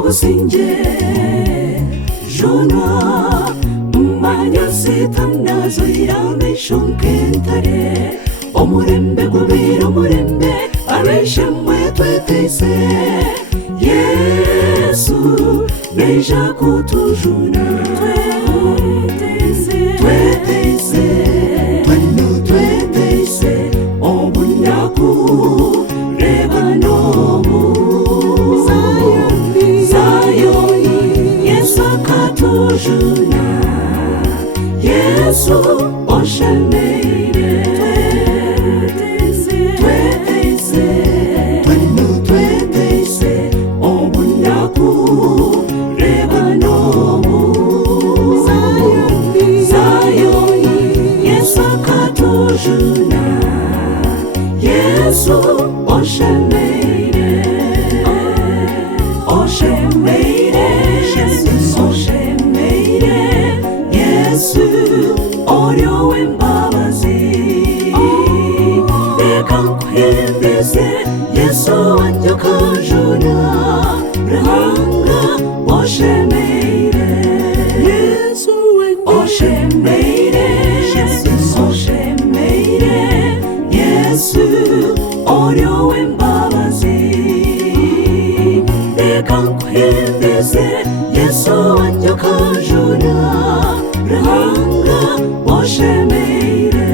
obusinge Jonwa Manya sitanazo irabishonkentare Omurembe gubira omurembe Abeshemwe twetese Yesu Neja kutujuna Twetese Twetese Obunaku Reba nobu Zayoni Yesu akatujuna Yesu Oshemeire Twetese Obunaku Reba nobu Zayoni Yesu akatujuna Yesu Oshemeire Oshemeire Oshemeire Yesu Oryo embabazi Reka nkwendeze Yesu wanjye akajuna Ruhanga Oshemeire Yesu Oshemeire Oshemeire Yesu Oryo embabazi Reka nkwendeze Yesu wanjye akajuna Ruhanga Oshemeire